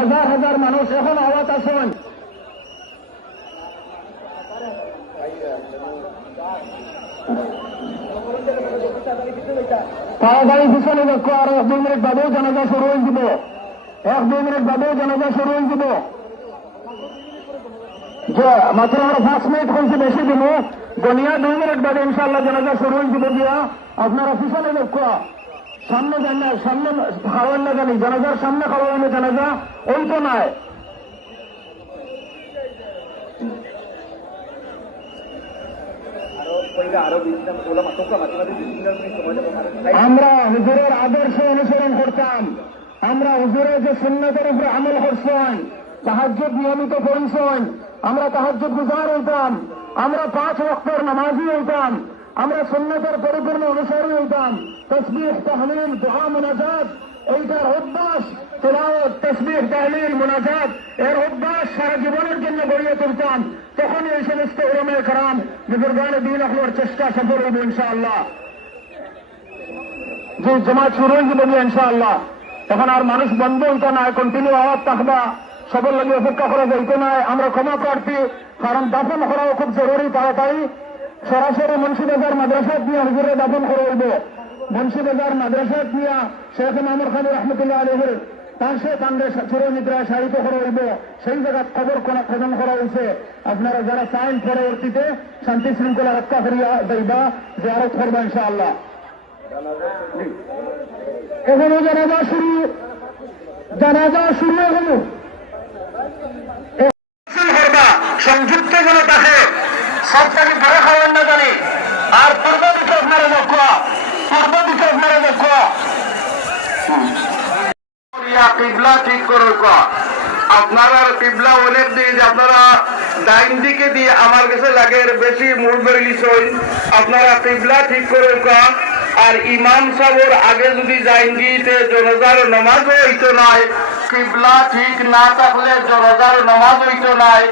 হাজার হাজার মানুষ এখন আওয়াজ আসুন তাড়াতাড়ি পিছনে দেখো আর এক দুই মিনিট বাদেও জানাজা শুরু হয়ে দিব এক দুই মিনিট বাদেও জানাজা শুরু হয়ে দিব মাত্র আমরা পাঁচ মিনিট হয়েছে বেশি দিব গনিয়া দুই মিনিট বাদে ইনশাল্লাহ জানাজা শুরু হয়ে দিব দিয়া। আপনারা পিছনে দেখো। সামনে জানা, সামনে খাওয়ান না জানি জানাজার সামনে খাওয়ানো জানাজা ওই তো নাই আমরা হুজুরের আদর্শ অনুসরণ করতাম। আমরা হুজুরের যে সুন্নতের উপরে আমল করছেন, তাহাজ্জুদ নিয়মিত করেছেন, আমরা তাহাজ্জুদ গুজার হইতাম, আমরা পাঁচ ওয়াক্তের নামাজি হইতাম। আমরা সুন্নতের পরিপূর্ণ অনুসারী হইতাম তসবিহ তাহলিল, দোয়া মুনাজাত এইটার অভ্যাস, তেলাওয়াত, তসবিহ তাহলিল, মুনাজাত, এর অভ্যাস সারা জীবনের জন্য গড়িয়ে তুলতাম তখন এই সমস্ত ওরমে কারাম বুজুর্গান দিন আপনার চেষ্টা সফল হইব ইনশাআল্লাহ। যে জমাত শুরু হয়ে যাবে ইনশাআল্লাহ। এখন আর মানুষ বন্ধ হইতো না কন্টিনিউ আওয়াজ থাকবা সবার লাগে অপেক্ষা করা যাইতো না আমরা ক্ষমা প্রার্থী। কারণ দাফন করাও খুব জরুরি, তাড়াতাড়ি। সরাসরি মুন্সিবাজার মাদ্রাসাত নিয়ে হুজুরে দাফন করে হইব মুন্সিবাজার মাদ্রাসাত নিয়ে শেখ মামুর খান রহমতুল্লাহ আলহের তার সে কান্দে ছোট নিদ্রায় সাহিত্য করা হইব সেই জায়গার খবর কোনা খোঁজন করা হয়েছে। আপনারা যারা চান পরবর্তীতে শান্তি শৃঙ্খলা রক্ষা করিয়া যাইবা, জিয়ারত করবা ইনশাআল্লাহ। এখনও জানাজা শুরু জানাজা শুরু এখনও। সবটাকে ধরে খাওয়ান না জানি আর পূর্ব দিকে আপনারা লক্ষ্য পূর্ব দিকে আপনারা লক্ষ্য কিবলা ঠিক করো। আপনারা কিবলা অনেক দিন আপনারা ডাইন দিকে দিয়ে আমার কাছে লাগে বেশি মূল বেরিলিস আপনারা কিবলা ঠিক করো। আর ইমাম সাহেবের আগে যদি যাইন গিয়েতে জনজার নমাজ হইতো নাই, কিবলা ঠিক না থাকলে জনজার নমাজ হইতো নাই